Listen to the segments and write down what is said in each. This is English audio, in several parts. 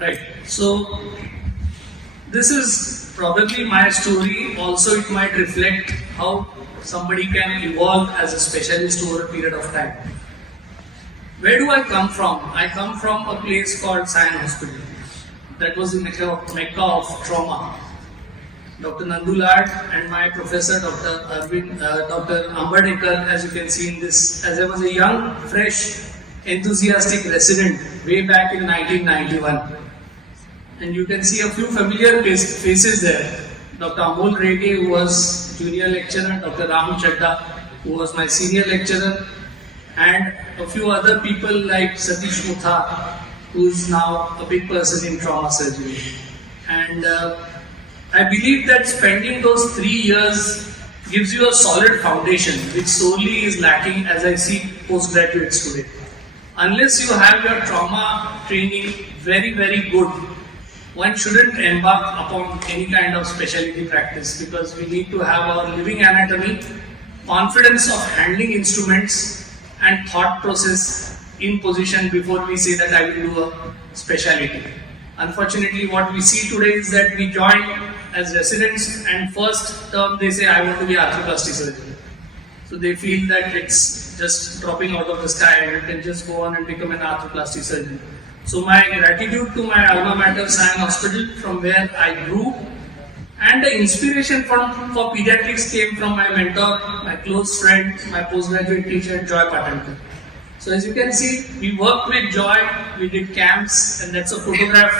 Right. So this is probably my story. Also, it might reflect how somebody can evolve as a specialist over a period of time. Where do I come from? I come from a place called Sion Hospital. That was the Mecca of trauma. Dr. Nandulad and my professor, Dr. Ambadekar, as you can see in this, as I was a young, fresh, enthusiastic resident way back in 1991. And you can see a few familiar faces there. Dr. Amol Rege, who was junior lecturer, Dr. Ram Chadda, who was my senior lecturer, and a few other people like Satish Mutha, who is now a big person in trauma surgery. And I believe that spending those 3 years gives you a solid foundation, which solely is lacking as I see postgraduates today. Unless you have your trauma training very, very good, one shouldn't embark upon any kind of specialty practice, because we need to have our living anatomy, confidence of handling instruments, and thought process in position before we say that I will do a specialty. Unfortunately, what we see today is that we join as residents and first term they say, I want to be arthroplasty surgeon. So they feel that it's just dropping out of the sky and you can just go on and become an arthroplasty surgeon. So my gratitude to my alma mater, Sion Hospital, from where I grew, and the inspiration for pediatrics came from my mentor, my close friend, my postgraduate teacher, Joy Patankar. So as you can see, we worked with Joy, we did camps, and that's a photograph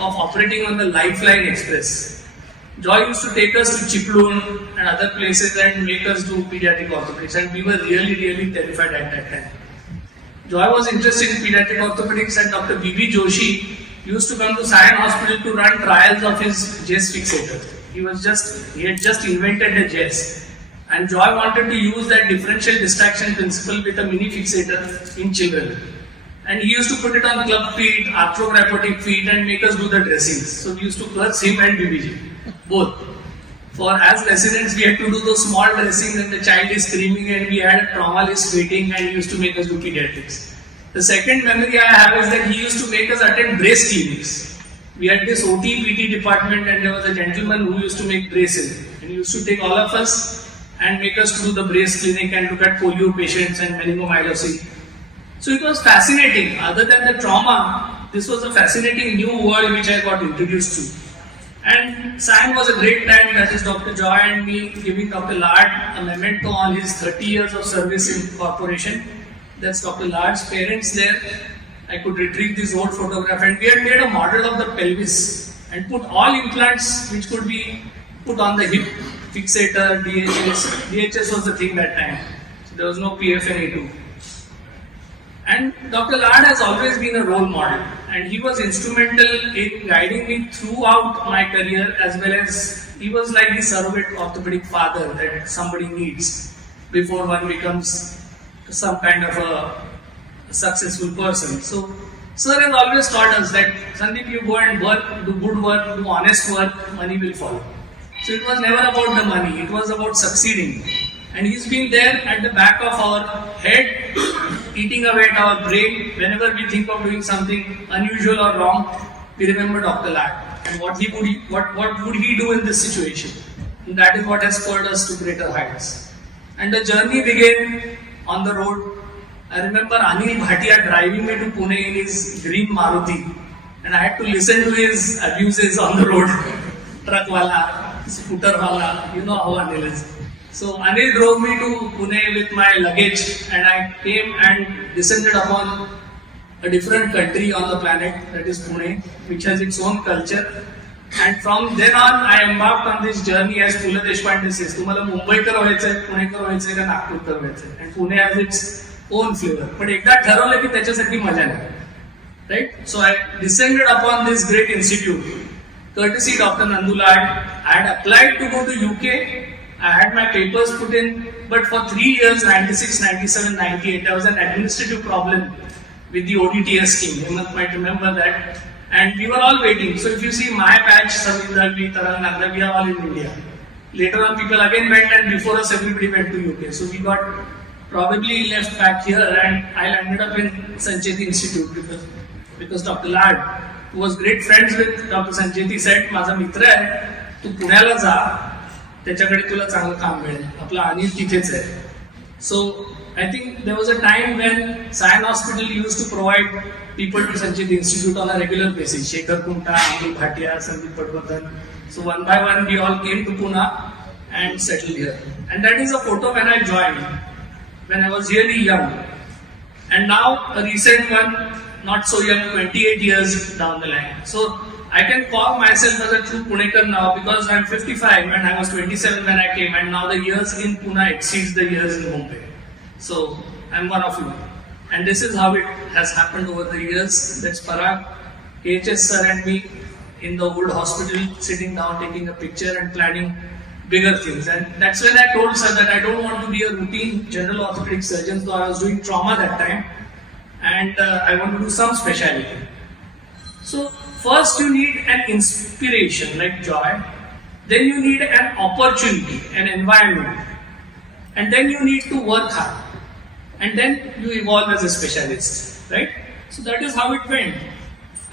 of operating on the Lifeline Express. Joy used to take us to Chiploon and other places and make us do pediatric orthopedics, and we were really, really terrified at that time. Joy was interested in pediatric orthopedics, and Dr. B.B. Joshi used to come to Sion Hospital to run trials of his JES fixator. He had just invented the JES. And Joy wanted to use that differential distraction principle with a mini fixator in children. And he used to put it on club feet, arthrogrypotic feet, and make us do the dressings. So we used to curse him and BBG, both. For as residents, we had to do those small dressings and the child is screaming and we had a trauma list waiting and he used to make us do pediatrics. The second memory I have is that he used to make us attend brace clinics. We had this OT PT department and there was a gentleman who used to make braces. And he used to take all of us and make us do the brace clinic and look at polio patients and meningomyelocele. So it was fascinating. Other than the trauma, this was a fascinating new world which I got introduced to. And Sion was a great time, that is Dr. Joy and me giving Dr. Lard a memento on his 30 years of service in corporation. That's Dr. Lard's parents there. I could retrieve this old photograph, and we had made a model of the pelvis and put all implants which could be put on the hip, fixator, DHS. DHS was the thing that time. So there was no PFNA2. And Dr. Lard has always been a role model, and he was instrumental in guiding me throughout my career, as well as he was like the surrogate orthopedic father that somebody needs before one becomes some kind of a successful person. So Sir has always taught us that, Sandeep, you go and work, do good work, do honest work, money will follow. So it was never about the money, it was about succeeding. And he's been there at the back of our head, eating away at our brain. Whenever we think of doing something unusual or wrong, we remember Dr. Lard and what would he do in this situation. And that is what has spurred us to greater heights. And the journey began on the road. I remember Anil Bhatia driving me to Pune in his green Maruti, and I had to listen to his abuses on the road. Truck wala, scooter wala, you know how Anil is. So Anil drove me to Pune with my luggage, and I came and descended upon a different country on the planet, that is Pune, which has its own culture. And from then on, I embarked on this journey, as Pula Deshpande says, तुम्हाला मुंबईकर व्हायचंय, पुणेकर व्हायचंय का नागपूरकर व्हायचंय. And Pune has its own flavor. But एकदा ठरवलं की त्याच्यासाठी मजा नाही. Right? So I descended upon this great institute, courtesy Dr. Nandulad. I had applied to go to UK. I had my papers put in, but for 3 years, 96, 97, 98, there was an administrative problem with the ODTS scheme. Hemant might remember that. And we were all waiting. So if you see my batch, Samir Dalvi, Taral Nagda, we are all in India. Later on, people again went, and before us, everybody went to UK. So we got probably left back here, and I ended up in Sancheti Institute because Dr. Lard was great friends with Dr. Sanjay. He said, माझा मित्र आहे, तू पुण्याला जा, त्याच्याकडे तुला चांगलं काम मिळेल. आपला अनिल तिथेच आहे. So I think there was a time when Sion Hospital used to provide people to Sanjay Institute on a regular basis. Shekhar Kumta, Amul Bhatia, Sandeep Patwardhan. So one by one we all came to Pune and settled here. And that is a photo when I joined, when I was really young. And now a recent one, not so young, 28 years down the line. So I can call myself as a true Punekar now because I'm 55 and I was 27 when I came, and now the years in Pune exceeds the years in Mumbai. So I'm one of you. And this is how it has happened over the years. That's Parag, KHS sir and me in the old hospital sitting down taking a picture and planning bigger things. And that's when I told sir that I don't want to be a routine general orthopedic surgeon, though I was doing trauma that time, and I want to do some specialty. So first you need an inspiration like joy, then you need an opportunity, an environment, and then you need to work hard, and then you evolve as a specialist, right? So that is how it went.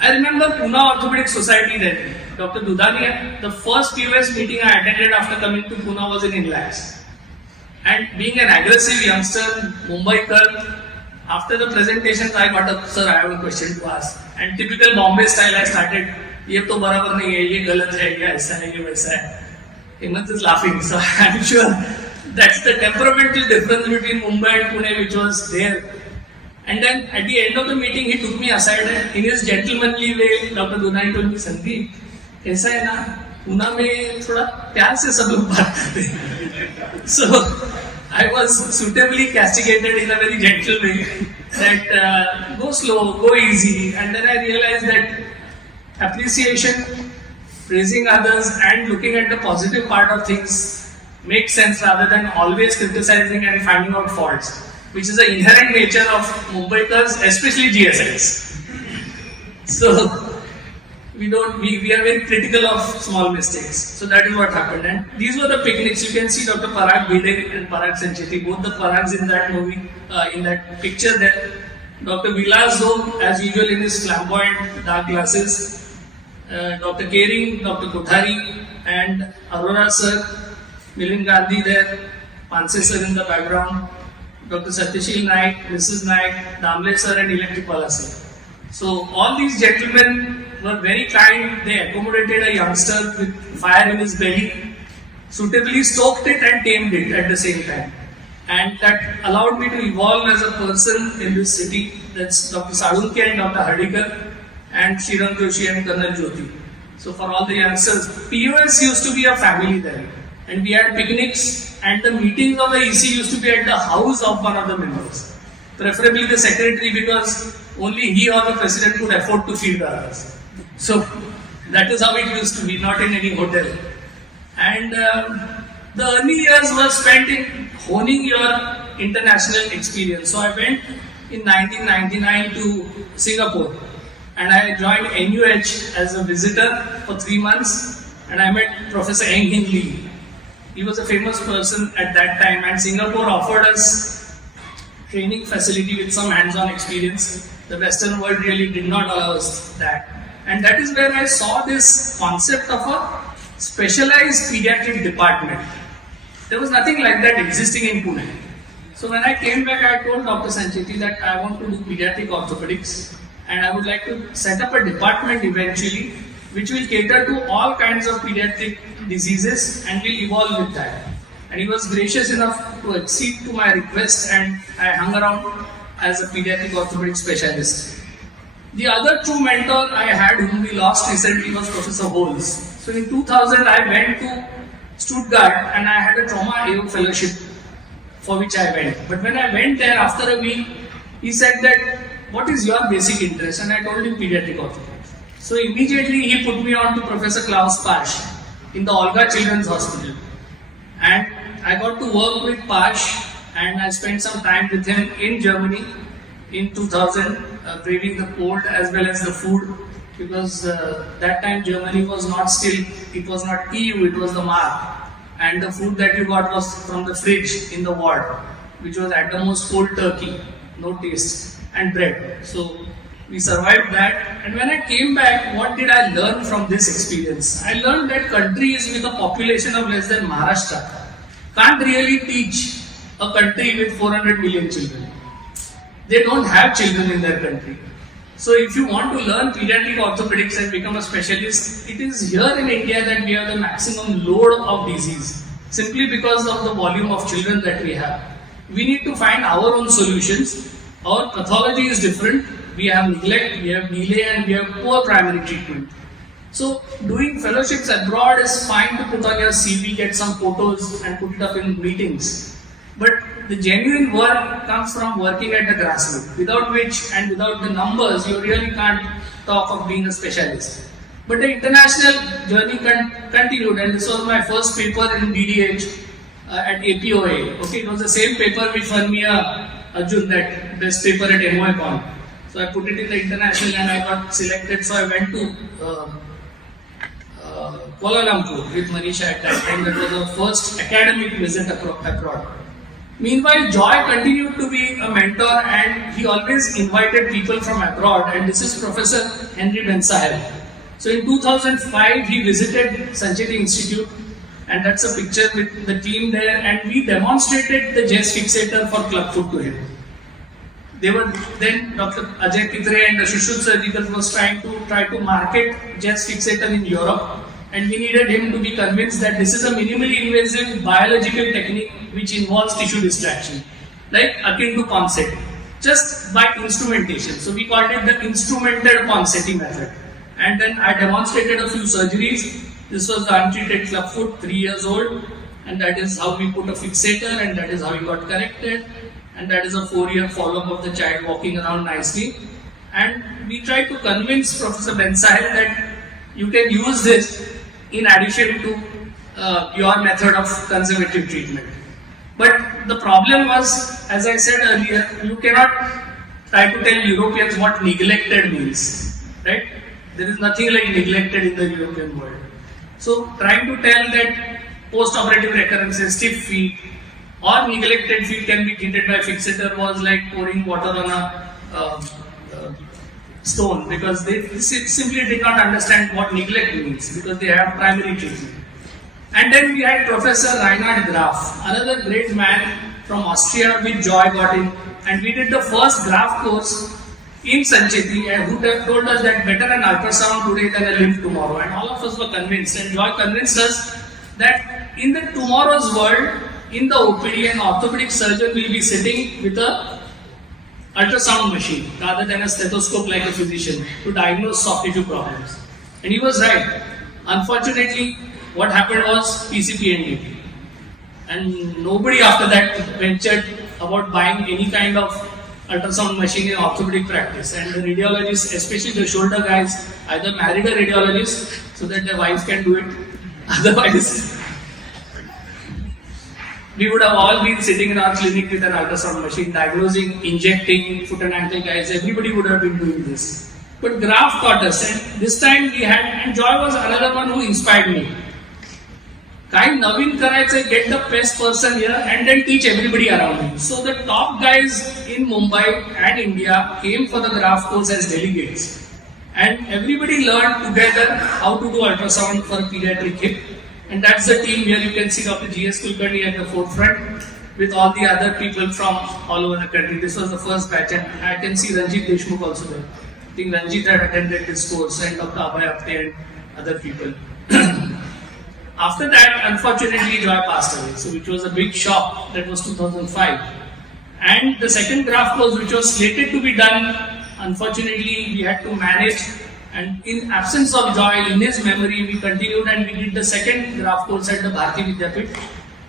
I remember Pune Orthopedic Society then. Dr. Dudani, the first POS meeting I attended after coming to Pune was in Inlax. And being an aggressive youngster, Mumbaikar, after the presentations I got up, sir, I have a question to ask. And typical Bombay style, I started, ये तो बराबर नहीं है, ये गलत है, ये ऐसा है, ये वैसा है. Hemant is laughing, so I'm sure that's the temperamental difference between Mumbai and Pune which was there. And then at the end of the meeting, he took me aside and in his gentlemanly way, Dr. Dudani told me, Sandeep, ऐसा है ना, पुणे में थोड़ा प्यार से सब लोग बात करते हैं. So I was suitably castigated in a very gentle way that go slow, go easy. And then I realized that appreciation, praising others and looking at the positive part of things makes sense rather than always criticizing and finding out faults, which is the inherent nature of Mumbaikars, especially GSIs. So we are very critical of small mistakes. So that is what happened. And these were the picnics. You can see Dr. Parag Bhide and Parag Sancheti, both the Parags in that movie, in that picture there. Dr. Vilas though, as usual in his flamboyant dark glasses. Dr. Kering, Dr. Kothari and Aurora sir, Milind Gandhi there, Panse sir in the background, Dr. Satyashil Naik, Mrs. Naik, Damle sir and Electripala sir. So all these gentlemen were very kind. They accommodated a youngster with fire in his belly, suitably stoked it and tamed it at the same time. And that allowed me to evolve as a person in this city. That's Dr. Sadunke and Dr. Hadikar and Shriram Joshi and Colonel Jyoti. So for all the youngsters, POS used to be a family there. And we had picnics and the meetings of the EC used to be at the house of one of the members. Preferably the secretary because only he or the president could afford to feed the others. So that is how it used to be, not in any hotel. And the early years were spent in honing your international experience. So I went in 1999 to Singapore and I joined NUH as a visitor for 3 months and I met Professor Eng Hin Lee. He was a famous person at that time and Singapore offered us training facility with some hands-on experience. The Western world really did not allow us that. And that is where I saw this concept of a specialized pediatric department. There was nothing like that existing in Pune. So when I came back, I told Dr. Sancheti that I want to do pediatric orthopedics and I would like to set up a department eventually which will cater to all kinds of pediatric diseases and will evolve with that. And he was gracious enough to accede to my request and I hung around as a pediatric orthopedic specialist. The other true mentor I had whom we lost recently was Professor Holes. So in 2000 I went to Stuttgart and I had a trauma AO fellowship for which I went. But when I went there after a week, he said that, what is your basic interest? And I told him pediatric orthopedics. So immediately he put me on to Professor Klaus Pasch in the Olga Children's Hospital. And I got to work with Pasch and I spent some time with him in Germany in 2000, braving the cold as well as the food, because that time Germany was not still, it was not EU, it was the mark, and the food that you got was from the fridge in the ward, which was at the most cold turkey, no taste, and bread. So We survived that. And when I came back, what did I learn from this experience? I learned that countries with a population of less than Maharashtra can't really teach a country with 400 million children. They don't have children in their country. So if you want to learn pediatric orthopedics and become a specialist, it is here in India that we have the maximum load of disease, simply because of the volume of children that we have. We need to find our own solutions. Our pathology is different. We have neglect, we have delay, and we have poor primary treatment. So doing fellowships abroad is fine to put on your CV, get some photos and put it up in meetings. But the genuine work comes from working at the grassroots, without which and without the numbers, you really can't talk of being a specialist. But the international journey continued, and this was my first paper in DDH at APOA. Okay, it was the same paper which won me Arjun, that best paper at MOICon. So I put it in the international and I got selected. So I went to Kuala Lumpur with Manisha at that time. That was our first academic visit abroad. Meanwhile, Joy continued to be a mentor and he always invited people from abroad, and this is Professor Henry Ben Sahel. So in 2005, he visited Sancheti Institute, and that's a picture with the team there, and we demonstrated the Jess fixator for clubfoot to him. They were then Dr. Ajay Kitre and the Shushruth Surgical was trying to market Jess fixator in Europe, and we needed him to be convinced that this is a minimally invasive biological technique which involves tissue distraction, like akin to Ponseti, just by instrumentation. So we called it the instrumented Ponseti method. And then I demonstrated a few surgeries. This was the untreated clubfoot, 3 years old, and that is how we put a fixator, and that is how he got corrected, and that is a 4-year follow-up of the child walking around nicely. And we tried to convince Professor Ben Sahel that you can use this in addition to your method of conservative treatment. But the problem was, as I said earlier, you cannot try to tell Europeans what neglected means, right? There is nothing like neglected in the European world. So trying to tell that post-operative recurrences, stiff feet or neglected feet can be treated by fixator was like pouring water on a stone, because they simply did not understand what neglect means, because they have primary treatment. And then we had Professor Reinhard Graf, another great man from Austria, with Joy got in, and we did the first Graf course in Sancheti, and who told us that better an ultrasound today than a limb tomorrow, and all of us were convinced, and Joy convinced us that in the tomorrow's world, in the OPD, an orthopedic surgeon will be sitting with a ultrasound machine rather than a stethoscope like a physician to diagnose soft tissue problems. And he was right. Unfortunately, what happened was PCP ended, and nobody after that ventured about buying any kind of ultrasound machine in orthopedic practice. And the radiologists, especially the shoulder guys, either married a radiologist so that their wives can do it, otherwise we would have all been sitting in our clinic with an ultrasound machine, diagnosing, injecting, foot and ankle guys. Everybody would have been doing this. But Graf taught us, and this time we had, and Joy was another one who inspired me. Kind Naveen Karayche, get the best person here and then teach everybody around you. So the top guys in Mumbai and India came for the Graf course as delegates. And everybody learned together how to do ultrasound for pediatric hip. And that's the team here. You can see Dr. G.S. Kulkarni at the forefront with all the other people from all over the country. This was the first batch, and I can see Ranjit Deshmukh also there. I think Ranjit had attended this course, and Dr. Abhay Apte and other people. After that, unfortunately, Joy passed away, so which was a big shock. That was 2005. And the second Graf course, which was slated to be done, unfortunately, we had to manage. And in absence of Joy, in his memory, we continued and we did the second Graf course at the Bharati Vidyapit.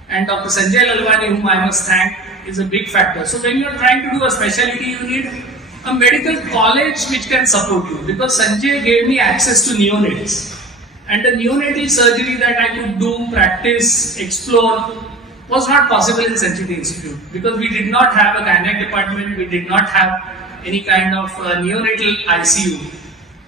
And Dr. Sanjay Lalwani, whom I must thank, is a big factor. So when you are trying to do a specialty, you need a medical college which can support you. Because Sanjay gave me access to neonates. And the neonatal surgery that I could do, practice, explore, was not possible in Sancheti Institute. Because we did not have a gynec department, we did not have any kind of neonatal ICU.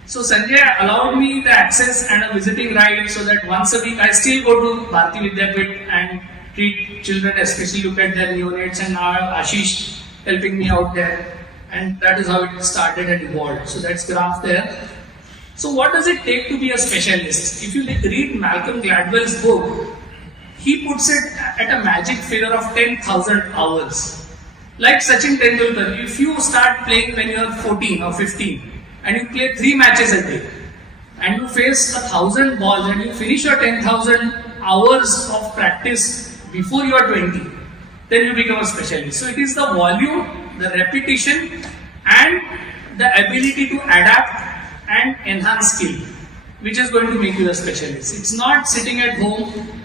So Sanjay allowed me the access and a visiting right, so that once a week I still go to Bharati Vidyapit and treat children, especially look at their neonates, and now Ashish helping me out there. and that is how it started and evolved. So that's graph there. So what does it take to be a specialist? If you read Malcolm Gladwell's book, he puts it at a magic figure of 10,000 hours. Like Sachin Tendulkar, if you start playing when you are 14 or 15 and you play 3 matches a day and you face 1,000 balls and you finish your 10,000 hours of practice before you are 20, then you become a specialist. So it is the volume, the repetition and the ability to adapt and enhance skill which is going to make you a specialist. It's not sitting at home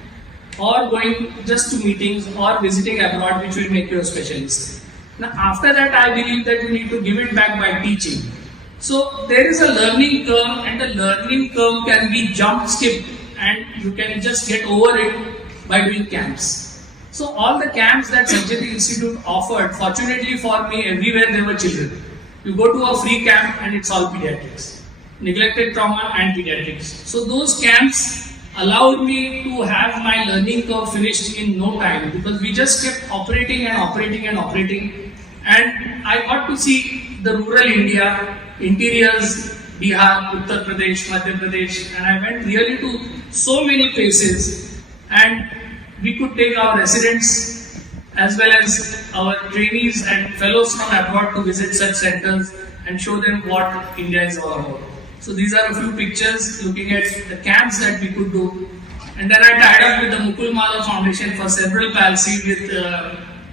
or going just to meetings or visiting abroad which will make you a specialist. Now after that, I believe that you need to give it back by teaching. So there is a learning curve, and the learning curve can be jump skip, and you can just get over it by doing camps. So all the camps that Surgery Institute offered, fortunately for me, everywhere there were children. You go to a free camp and it's all pediatrics, neglected trauma and pediatrics. So those camps allowed me to have my learning curve finished in no time, because we just kept operating and operating and operating, and I got to see the rural India, interiors, Bihar, Uttar Pradesh, Madhya Pradesh, and I went really to so many places, and we could take our residents as well as our trainees and fellows from abroad to visit such centers and show them what India is all about. So these are a few pictures looking at the camps that we could do. And then I tied up with the Mukul Mala Foundation for cerebral palsy with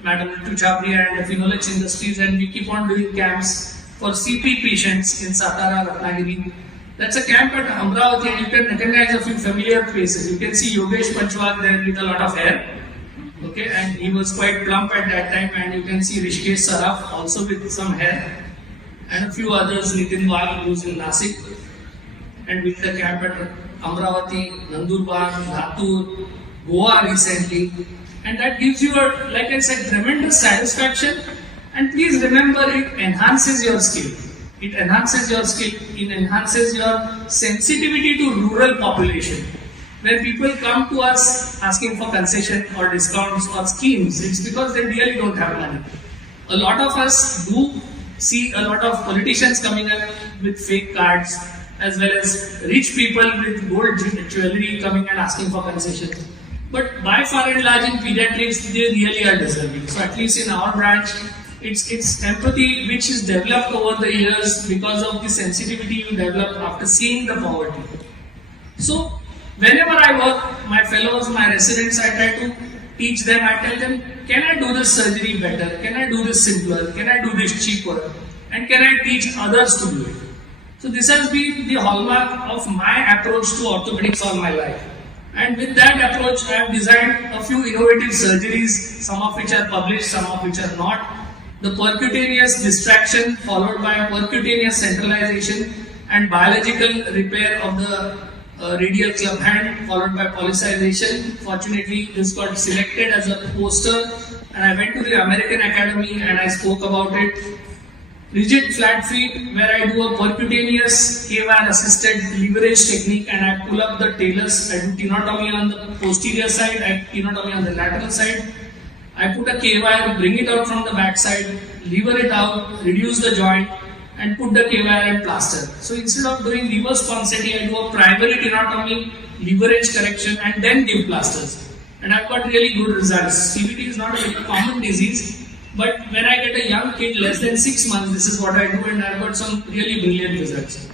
Madam Ritu Chhabria and the Phenolics Industries, and we keep on doing camps for CP patients in Satara, Ratnagiri. That's a camp at Amravati, and you can recognize a few familiar faces. You can see Yogesh Panchwal there with a lot of hair. Okay, and he was quite plump at that time, and you can see Rishikesh Saraf also with some hair. And a few others, Nitin Wal, who's in Nasik, and with the camp at Amravati, Nandurbar, Latur, Goa recently. And that gives you, like I said, tremendous satisfaction. And please remember, it enhances your skill. It enhances your skill, it enhances your sensitivity to rural population. When people come to us asking for concession or discounts or schemes, it's because they really don't have money. A lot of us do see a lot of politicians coming up with fake cards, as well as rich people with gold jewelry coming and asking for concessions. But by far and large in pediatrics, they really are deserving. So at least in our branch, it's empathy which is developed over the years because of the sensitivity you develop after seeing the poverty. So whenever I work, my fellows, my residents, I try to teach them, I tell them, can I do this surgery better? Can I do this simpler? Can I do this cheaper? And can I teach others to do it? So this has been the hallmark of my approach to orthopedics all my life. And with that approach, I have designed a few innovative surgeries, some of which are published, some of which are not. The percutaneous distraction followed by percutaneous centralization and biological repair of the radial club hand followed by polycization. Fortunately, this got selected as a poster, and I went to the American Academy and I spoke about it. Rigid flat feet, where I do a percutaneous K-wire assisted leverage technique, and I pull up the talus. I do tenotomy on the posterior side, I tenotomy on the lateral side. I put a K-wire, bring it out from the back side, lever it out, reduce the joint, and put the K-wire and plaster. So instead of doing reverse Ponseti, I do a primary tenotomy, leverage correction, and then give plasters. And I've got really good results. CVT is not a very common disease, but when I get a young kid less than 6 months, this is what I do, and I've got some really brilliant results.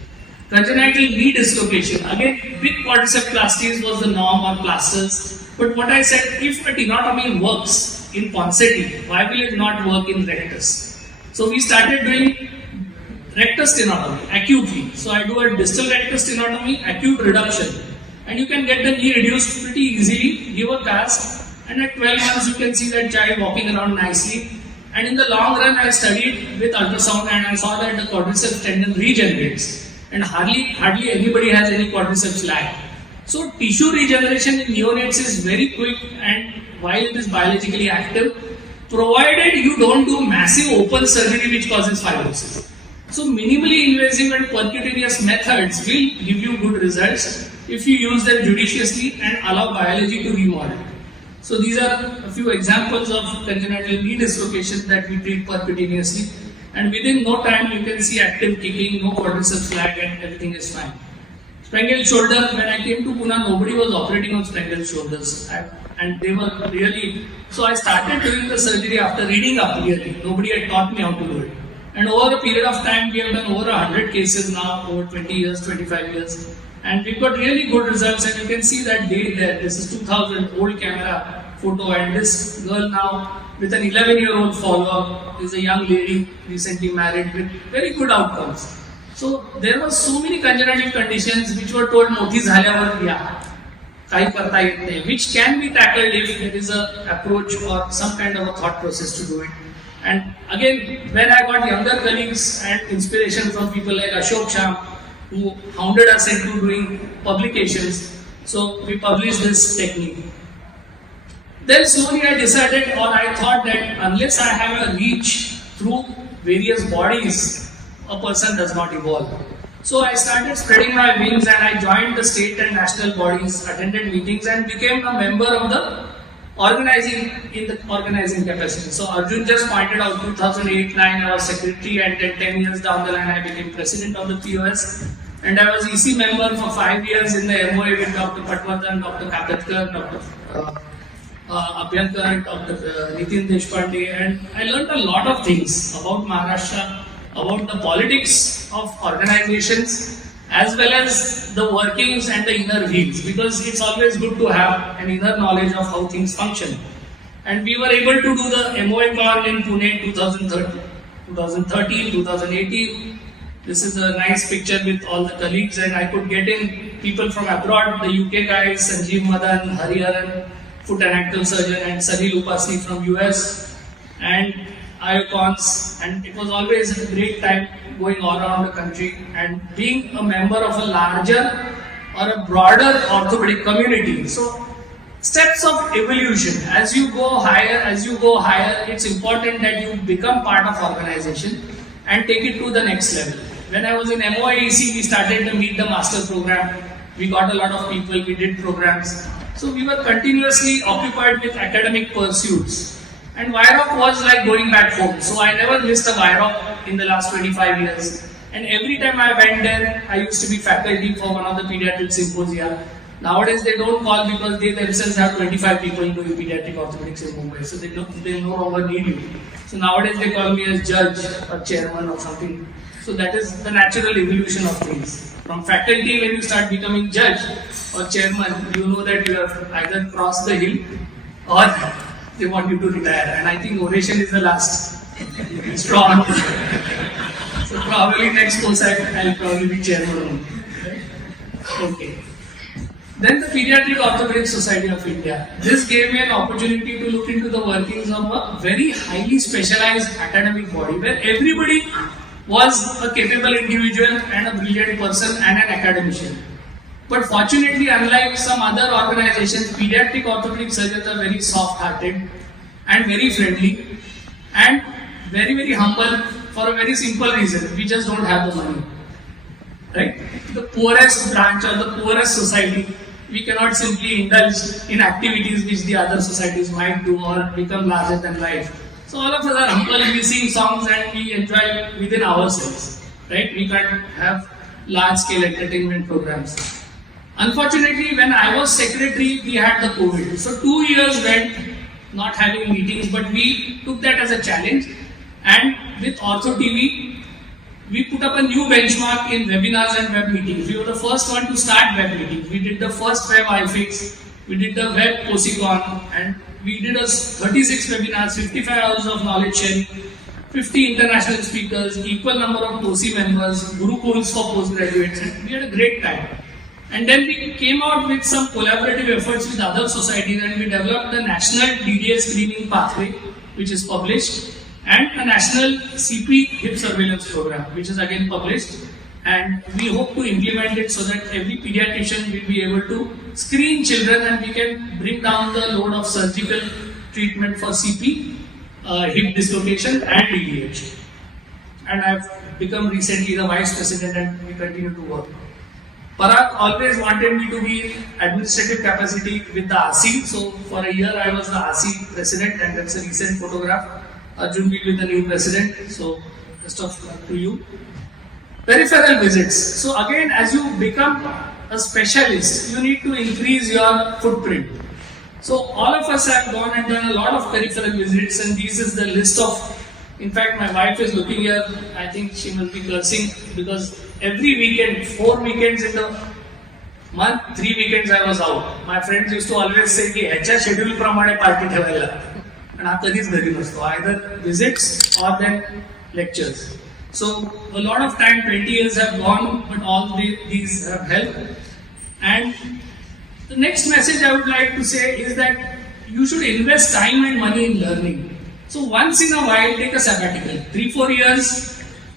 Congenital knee dislocation. Again, big quadricep plasties was the norm, or plasters. But what I said, if a tenotomy works in Ponseti, why will it not work in rectus? So we started doing rectus tenotomy acutely. So I do a distal rectus tenotomy, acute reduction. And you can get the knee reduced pretty easily, give a cast, and at 12 months you can see that child walking around nicely. And in the long run, I studied with ultrasound and I saw that the quadriceps tendon regenerates, and hardly anybody has any quadriceps lag. So tissue regeneration in neonates is very quick, and while it is biologically active, provided you don't do massive open surgery which causes fibrosis. So minimally invasive and percutaneous methods will give you good results if you use them judiciously and allow biology to remodel. So these are a few examples of congenital knee dislocation that we treat percutaneously. And within no time, you can see active kicking, no quadriceps lag, and everything is fine. Sprained shoulder, when I came to Pune, nobody was operating on sprained shoulders. And they were really. So I started doing the surgery after reading up really. Nobody had taught me how to do it. And over a period of time, we have done over 100 cases now, over 20 years, 25 years. And we've got really good results. And you can see that date there. This is 2000, old camera photo. And this girl now, with an 11-year-old follow-up, is a young lady, recently married, with very good outcomes. So there were so many congenital conditions which were told मोठी झाल्यावर या काही करता येत नाही, which can be tackled if there is a approach or some kind of a thought process to do it. And again, when I got younger colleagues and inspiration from people like Ashok Sham, who hounded us into doing publications, so we published this technique. Then slowly I decided, or I thought that unless I have a reach through various bodies, a person does not evolve. So I started spreading my wings and I joined the state and national bodies, attended meetings and became a member of the organizing capacity. So Arjun just pointed out 2008-9 I was secretary, and then 10 years down the line I became president of the POS, and I was EC member for 5 years in the MOA with Dr. Patwardhan, Dr. Kakatkar, Dr. Abhyankar, Dr. Nitin Deshpande, and I learned a lot of things about Maharashtra, about the politics of organizations, as well as the workings and the inner wheels, because it's always good to have an inner knowledge of how things function. And we were able to do the MOA call in Pune 2013, 2018. This is a nice picture with all the colleagues, and I could get in people from abroad, the UK guys, Sanjeev Madan, Hariharan, foot and ankle surgeon, and Sunil Upasni from US, and IOCONs, and it was always a great time going all around the country and being a member of a larger or a broader orthopedic community. So, steps of evolution. As you go higher, it's important that you become part of organization and take it to the next level. When I was in MOAEC, we started the Meet the Master program. We got a lot of people, we did programs. So we were continuously occupied with academic pursuits. And VIROC was like going back home. So I never missed a VIROC in the last 25 years. And every time I went there, I used to be faculty for one of the pediatric symposia. Nowadays they don't call because they themselves have 25 people doing pediatric orthopedics in Mumbai. So they no longer need you. So nowadays they call me as judge or chairman or something. So that is the natural evolution of things. From faculty, when you start becoming judge or chairman, you know that you have either crossed the hill or they want you to retire, and I think Oration is the last straw. So probably next course I'll probably be chairman. Okay. Then the Paediatric Orthopaedic Society of India. This gave me an opportunity to look into the workings of a very highly specialized academic body where everybody was a capable individual and a brilliant person and an academician. But fortunately, unlike some other organizations, pediatric orthopedic surgeons are very soft-hearted and very friendly and very, very humble for a very simple reason. We just don't have the money. Right? The poorest branch or the poorest society, we cannot simply indulge in activities which the other societies might do or become larger than life. So all of us are humble, we sing songs and we enjoy within ourselves. Right? We can't have large-scale entertainment programs. Unfortunately, when I was secretary, we had the COVID. So 2 years went not having meetings, but we took that as a challenge. And with OrthoTV, we put up a new benchmark in webinars and web meetings. We were the first one to start web meetings. We did the first web iFix, we did the web POSICON, and we did 36 webinars, 55 hours of knowledge sharing, 50 international speakers, equal number of POSI members, Gurukuls for postgraduates. We had a great time. And then we came out with some collaborative efforts with other societies, and we developed the national DDA screening pathway, which is published, and a national CP hip surveillance program, which is again published. And we hope to implement it so that every pediatrician will be able to screen children and we can bring down the load of surgical treatment for CP, hip dislocation and DDH. And I've become recently the vice president and we continue to work. Parag always wanted me to be administrative capacity with the RC. So for a year I was the RC president, and that's a recent photograph. Arjun will be the new president. So best of luck to you. Peripheral visits. So again, as you become a specialist, you need to increase your footprint. So all of us have gone and done a lot of peripheral visits, and this is the list of, in fact my wife is looking here, I think she must be cursing, because every weekend, 4 weekends in the month, 3 weekends I was out. My friends used to always say ki ह्याच्या schedule प्रमाणे party ठेवायला and हा कधीच घरी नसतो, either visits or then lectures. So a lot of time, 20 years have gone, but all these have helped. And the next message I would like to say is that you should invest time and money in learning. So once in a while, take a sabbatical. 3-4 years,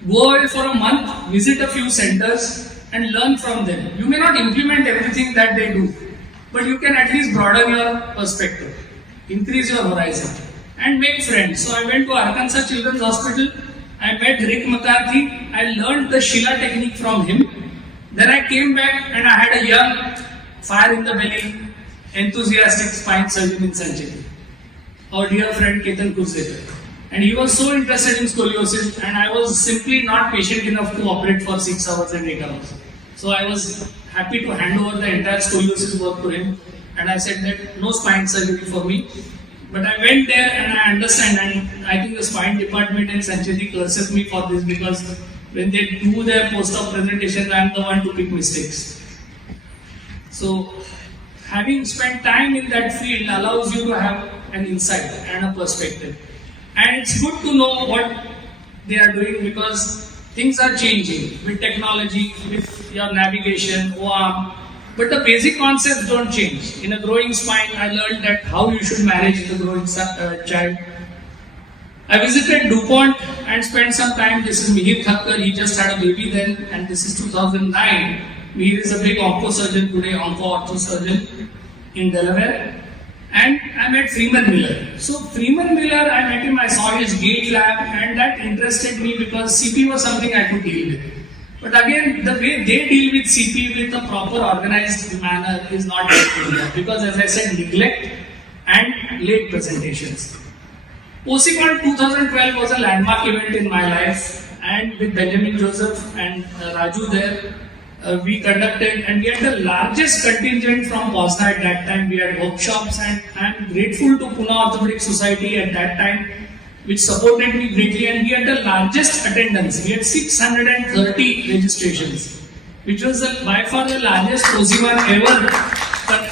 go away for a month, visit a few centers and learn from them. You may not implement everything that they do, but you can at least broaden your perspective, increase your horizon and make friends. So I went to Arkansas Children's Hospital. I met Rick McCarthy. I learned the Sheila technique from him. Then I came back and I had a young, fire in the belly, enthusiastic spine surgeon in Sanchetti, our dear friend Ketan Kurzekar. And he was so interested in scoliosis, and I was simply not patient enough to operate for 6 hours and 8 hours. So I was happy to hand over the entire scoliosis work to him. And I said that no spine surgery for me. But I went there and I understand, and I think the spine department in Sanchetti curses me for this, because when they do their post-op presentations, I am the one to pick mistakes. So having spent time in that field allows you to have an insight and a perspective. And it's good to know what they are doing, because things are changing with technology, with your navigation, OARM. But the basic concepts don't change. In a growing spine, I learned that how you should manage the growing child. I visited DuPont and spent some time. This is Mihir Thakkar. He just had a baby then, and this is 2009. Mihir is a big onco surgeon today, ortho surgeon in Delaware. And I met Freeman Miller. So Freeman Miller, I met him, I saw his gait lab, and that interested me because CP was something I could deal with. But again, the way they deal with CP with a proper organized manner is not good, because as I said, neglect and late presentations. OCCon 2012 was a landmark event in my life, and with Benjamin Joseph and Raju there, we conducted, and we had the largest contingent from Bosnia at that time. We had workshops, and I am grateful to Pune Orthopedic Society at that time, which supported me greatly, and we had the largest attendance. We had 630 registrations, which was by far the largest POSI-1 ever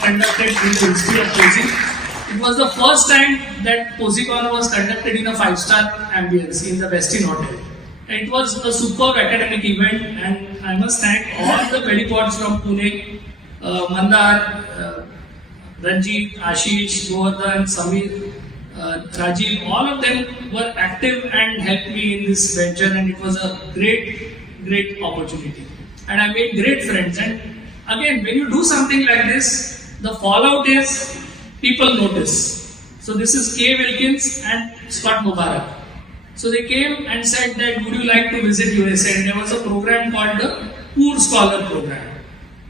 conducted in the history of POSI. It was the first time that POSI-Con was conducted in a 5-star ambience in the Westin Hotel. And it was a superb academic event, and I must thank all the pedipods from Pune, Mandar, Ranjit, Ashish, Govardhan, Samir, Rajiv, all of them were active and helped me in this venture, and it was a great opportunity. And I made great friends. And again, when you do something like this, the fallout is people notice. So this is Kay Wilkins and Scott Mubarak. So they came and said that, would you like to visit USA? And there was a program called the Poor Scholar Program,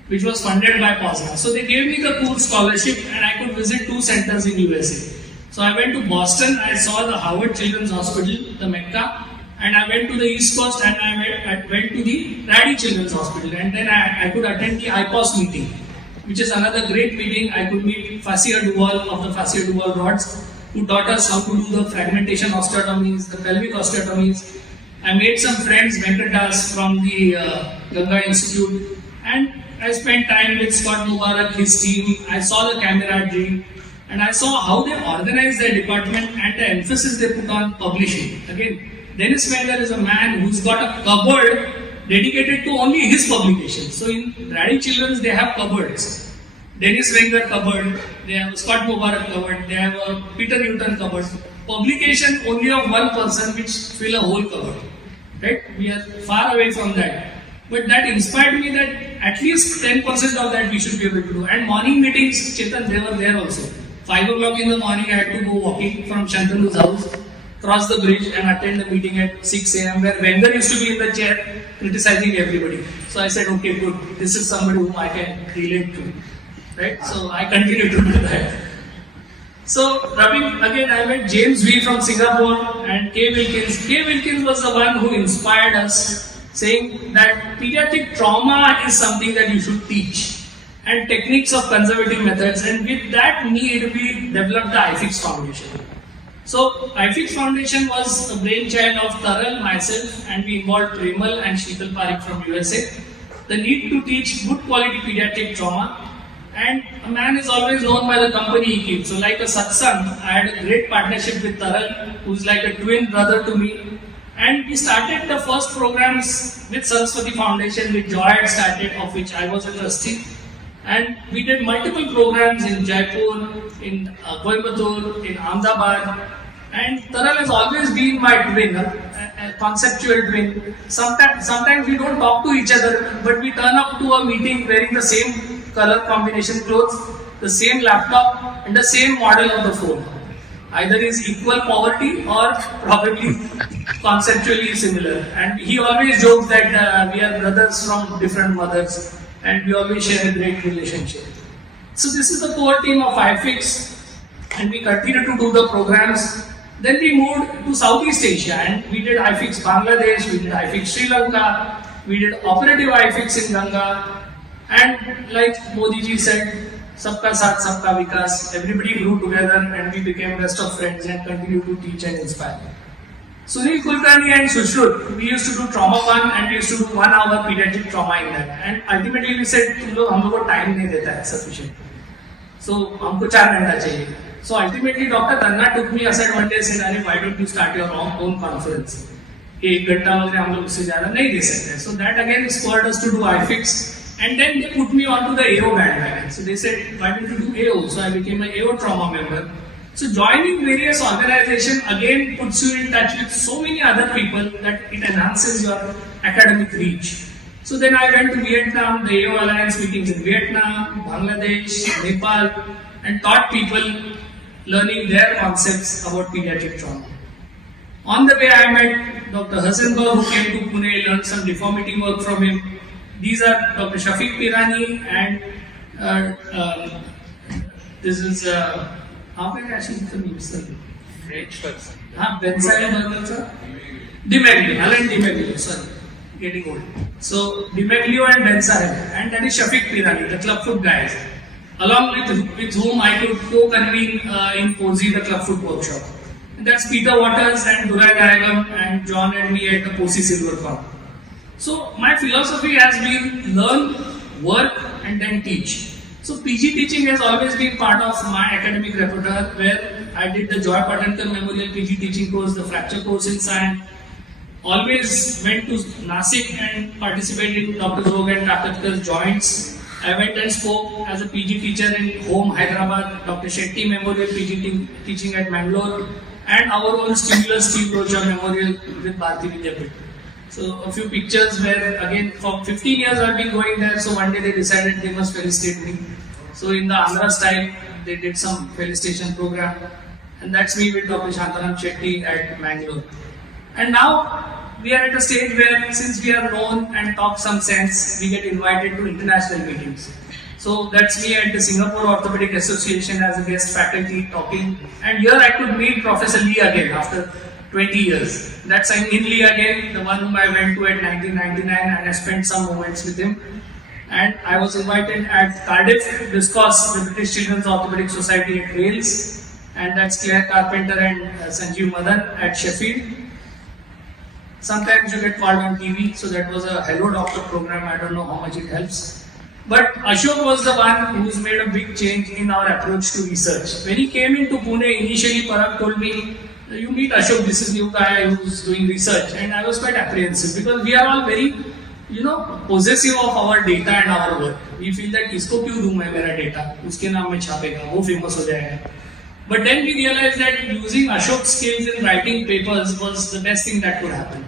which was funded by POSNA. So they gave me the Poor Scholarship, and I could visit 2 centers in USA. So I went to Boston, I saw the Howard Children's Hospital, the Mecca, and I went to the East Coast and I went to the Rady Children's Hospital, and then I could attend the IPOS meeting, which is another great meeting. I could meet Fascia Duval of the Fascia Duval rods, who taught us how to do the fragmentation osteotomies, the pelvic osteotomies. I made some friends, Venkatas from the Ganga Institute, and I spent time with Scott Mubarak, his team. I saw the camaraderie, and I saw how they organize their department and the emphasis they put on publishing. Again, Dennis Wenger is a man who's got a cupboard dedicated to only his publications. So in Rady Children's, they have cupboards. Dennis Wenger cupboard, they have a Scott Mubarak cupboard, they have a Peter Newton cupboard. Publication only of one person which fill a whole cupboard. Right? We are far away from that. But that inspired me that at least 10% of that we should be able to do. And morning meetings, Chetan, they were there also. 5 o'clock in the morning, I had to go walking from Chantanu's house, cross the bridge and attend the meeting at 6 a.m. where Wenger used to be in the chair criticizing everybody. So I said, okay, good. This is somebody whom I can relate to. Right? So I continue to do that. So, rubbing again, I met James V from Singapore and K. Wilkins. K. Wilkins was the one who inspired us, saying that pediatric trauma is something that you should teach, and techniques of conservative methods. And with that need, we developed the iFix Foundation. So, iFix Foundation was a brainchild of Taral, myself, and we involved Premal and Sheetal Parikh from USA. The need to teach good quality pediatric trauma. And a man is always known by the company he keeps. So like a satsang, I had a great partnership with Taral, who's like a twin brother to me. And we started the first programs with Saraswati Foundation, which Joy had started, of which I was a trustee. And we did multiple programs in Jaipur, in Coimbatore, in Ahmedabad. And Taral has always been my twin, a conceptual twin. Sometimes we don't talk to each other, but we turn up to a meeting wearing the same color combination clothes, the same laptop, and the same model of the phone. Either is equal poverty or probably conceptually similar. And he always jokes that we are brothers from different mothers and we always share a great relationship. So this is the core team of iFix, and we continue to do the programs. Then we moved to Southeast Asia and we did iFix Bangladesh, we did iFix Sri Lanka, we did operative iFix in Ganga. And like Modi ji said, Sabka Saath, Sabka Vikas, everybody grew together and we became best of friends and continue to teach and inspire. Sunil Kulkarni and Sushruth, we used to do trauma one and we used to do 1 hour pediatric trauma in that. And ultimately we said, हम लोगों को time नहीं देता है sufficient. So हमको 4 घंटा चाहिए. So ultimately Dr. Tanna took me aside one day and said, why don't you start your own conference? 1 घंटा वगैरह हम लोग उससे ज़्यादा नहीं दे सकते. So that again spurred us to do iFix. And then they put me onto the AO bandwagon. So they said, why don't you do AO? So I became an AO trauma member. So joining various organizations again puts you in touch with so many other people that it enhances your academic reach. So then I went to Vietnam, the AO Alliance meetings in Vietnam, Bangladesh, Nepal, and taught people learning their concepts about pediatric trauma. On the way I met Dr. Hasanberg, who came to Pune, learned some deformity work from him. These are Dr. Shafiq Pirani and this is how can I actually use the French person? Dimeglio, Alan Dimeglio, sorry, getting old. So Dimeglio and Bensahel, and that is Shafiq Pirani, the clubfoot guys, along with whom I could co-convene in POSI, the clubfoot workshop. And that's Peter Waters and Durai Diagam and John and me at the POSI SilverCon. So my philosophy has been learn, work and then teach. So PG teaching has always been part of my academic repertoire, where I did the Joy Patankar Memorial PG teaching course, the fracture course in science. Always went to Nasik and participated in Dr. Rog and Takatkar's joints. I went and spoke as a PG teacher in home Hyderabad, Dr. Shetty Memorial PG teaching at Mangalore, and our own stimulus Steve Rocha Memorial with Bharati Vidyapith. So a few pictures where again for 15 years I've been going there, so one day they decided they must felicitate me. So in the Andhra style, they did some felicitation program, and that's me with Dr. Shantaram Shetty at Mangalore. And now we are at a stage where, since we are known and talk some sense, we get invited to international meetings. So that's me at the Singapore Orthopaedic Association as a guest faculty talking, and here I could meet Professor Lee again after 20 years. That's in Lee again, the one whom I went to at 1999, and I spent some moments with him. And I was invited at Cardiff to discuss the British Children's Orthopaedic Society at Wales, and that's Claire Carpenter and Sanjeev Madan at Sheffield. Sometimes you get called on TV, so that was a Hello Doctor program. I don't know how much it helps. But Ashok was the one who's made a big change in our approach to research. When he came into Pune, initially Parag told me, you meet Ashok, this is new guy who's doing research. And I was quite apprehensive because we are all very, possessive of our data and our work. We feel that kisko kyun दूँ मैं मेरा data, उसके नाम में छापेगा, वो famous हो जाएगा. But then we realized that using Ashok's skills in writing papers was the best thing that could happen.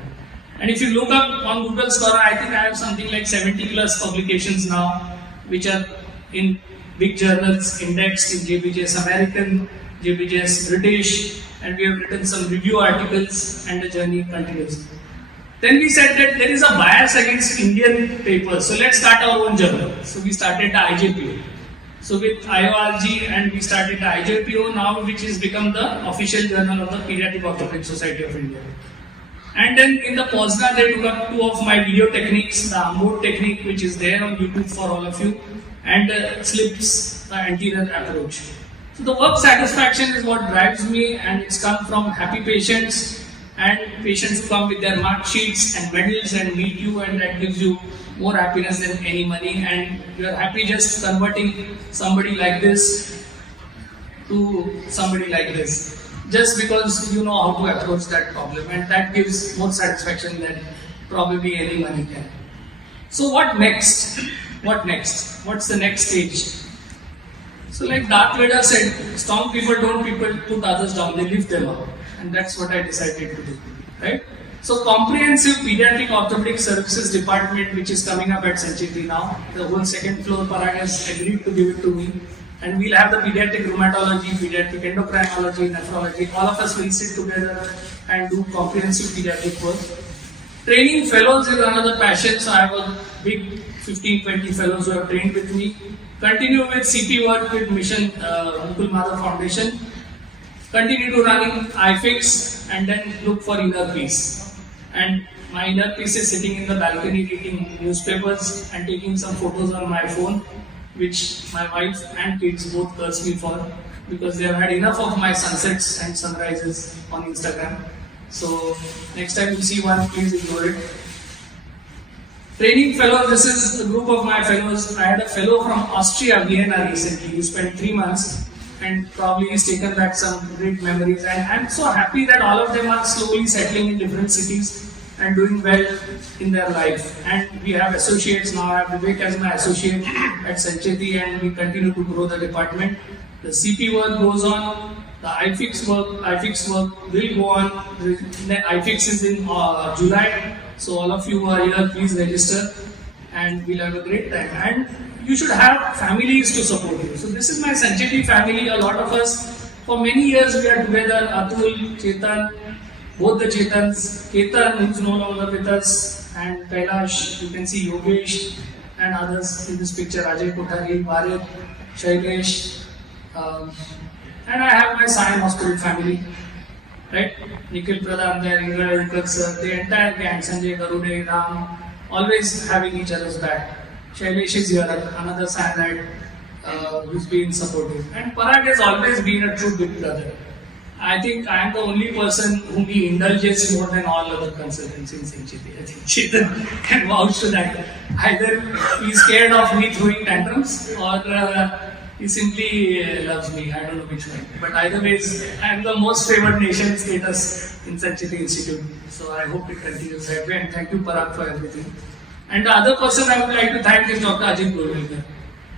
And if you look up on Google Scholar, I think I have something like 70 plus publications now, which are in big journals, indexed in JBJS American, JBJS British, and we have written some review articles, and the journey continues. Then we said that there is a bias against Indian papers, so let's start our own journal. So we started the IJPA. So with IORG, and we started the IJPO now, which has become the official journal of the Paediatric Orthopaedic Society of India. And then in the Poznan, they took up 2 of my video techniques, the Ambod technique, which is there on YouTube for all of you, and slips, the anterior approach. So the work satisfaction is what drives me, and it's come from happy patients and patients who come with their mark sheets and medals and meet you, and that gives you more happiness than any money, and you're happy just converting somebody like this to somebody like this. Just because you know how to approach that problem, and that gives more satisfaction than probably any money can. So what next? What next? What's the next stage? So like Darth Vader said, strong people don't put others down, they lift them up. And that's what I decided to do, right? So comprehensive pediatric orthopedic services department, which is coming up at Sancheti now, the whole second floor Parag has agreed to give it to me. And we'll have the pediatric rheumatology, pediatric endocrinology, nephrology, all of us will sit together and do comprehensive pediatric work. Training fellows is another passion, so I have a big 15-20 fellows who have trained with me. Continue with CP work with Mission Mukul Madhav Foundation. Continue to running iFix and then look for inner peace. And my inner peace is sitting in the balcony reading newspapers and taking some photos on my phone, which my wife and kids both curse me for, because they have had enough of my sunsets and sunrises on Instagram. So next time you see one, please ignore it. Training fellows, this is a group of my fellows. I had a fellow from Austria, Vienna recently. He spent 3 months and probably he's taken back some great memories. And I'm so happy that all of them are slowly settling in different cities and doing well in their life. And we have associates now. I have Vivek as my associate at Sancheti, and we continue to grow the department. The CP work goes on. The iFix work will go on. The iFix is in July. So all of you who are here, please register and we'll have a great time. And you should have families to support you. So this is my Sancheti family. A lot of us, for many years we are together. Atul, Chetan, both the Chetans, Ketan, who's no longer with us, and Kailash, you can see Yogesh and others in this picture, Ajay Kothari, Bharat, Shailesh, and I have my Sion Hospital family, right? Nikhil Pradhan there, Indra sir, the entire gang, Sanjay, Garude, Ram, always having each other's back. Shailesh is here, another cyanide who's been supportive. And Parag has always been a true big brother. I think I am the only person whom he indulges more than all other consultants in Sancheti. I think Chetan can vouch to that. Either he's scared of me throwing tantrums, or he simply loves me. I don't know which one. But either ways, I am the most favored nation status in Sancheti Institute. So I hope it continues that way. And thank you, Parag, for everything. And the other person I would like to thank is Dr. Ajit Golwalkar,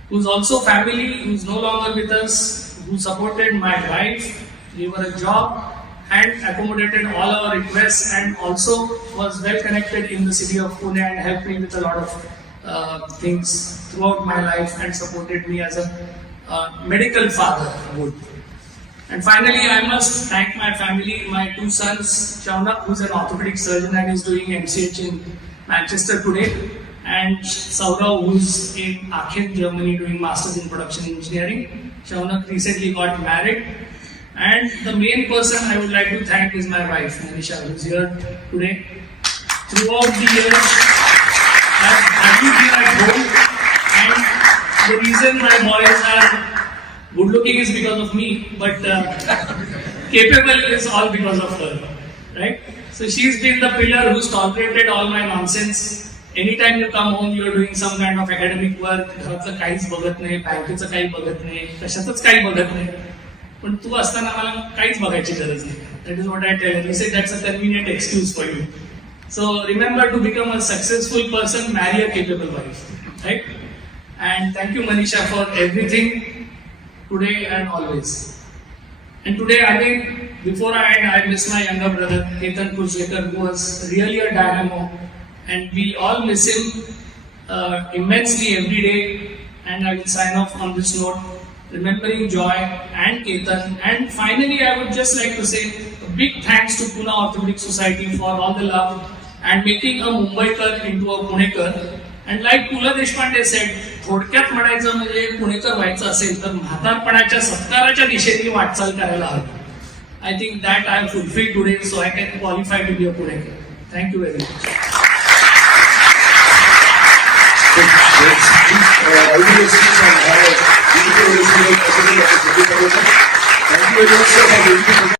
who's also family, who's no longer with us, who supported my wife, gave her a job, and accommodated all our requests, and also was well connected in the city of Pune and helped me with a lot of things throughout my life and supported me as a medical father would. And finally, I must thank my family, my 2 sons, Shaunak, who's an orthopedic surgeon and is doing MCH in Manchester today, and Saurav, who's in Aachen, Germany, doing Masters in Production Engineering. Shaunak recently got married. And the main person I would like to thank is my wife, Manisha, who's here today. Throughout the years, I've been at home, and the reason my boys are good looking is because of me, but capable is all because of her, right? So she's been the pillar who's tolerated all my nonsense. Anytime you come home, you're doing some kind of academic work, घराचं काहीच बघत नाही, बँकेचं काही बघत नाही, कशाचंच काही बघत नाही. पण तू असताना मला काहीच बघायची गरज नाही. That is what I tell her. He said that's a convenient excuse for you. So remember, to become a successful person, marry a capable wife, right? And thank you, Manisha, for everything today and always. And today, again, before I end, I miss my younger brother, Ketan Kulshekar, who was really a dynamo, and we all miss him immensely every day. And I will sign off on this note, remembering Joy and Ketan. And finally, I would just like to say a big thanks to Pune Orthopaedic Society for all the love and making a Mumbaikar into a Punekar. And like Pula Deshpande said, थोडक्यात म्हणायचं म्हणजे पुणेकर व्हायचं असेल तर म्हातारपणाच्या सत्काराच्या दिशेने वाटचाल करायला हवी. I think that I fulfil today, so I can qualify to be a पुणेकर. Thank you very much. Thank you very much, sir, for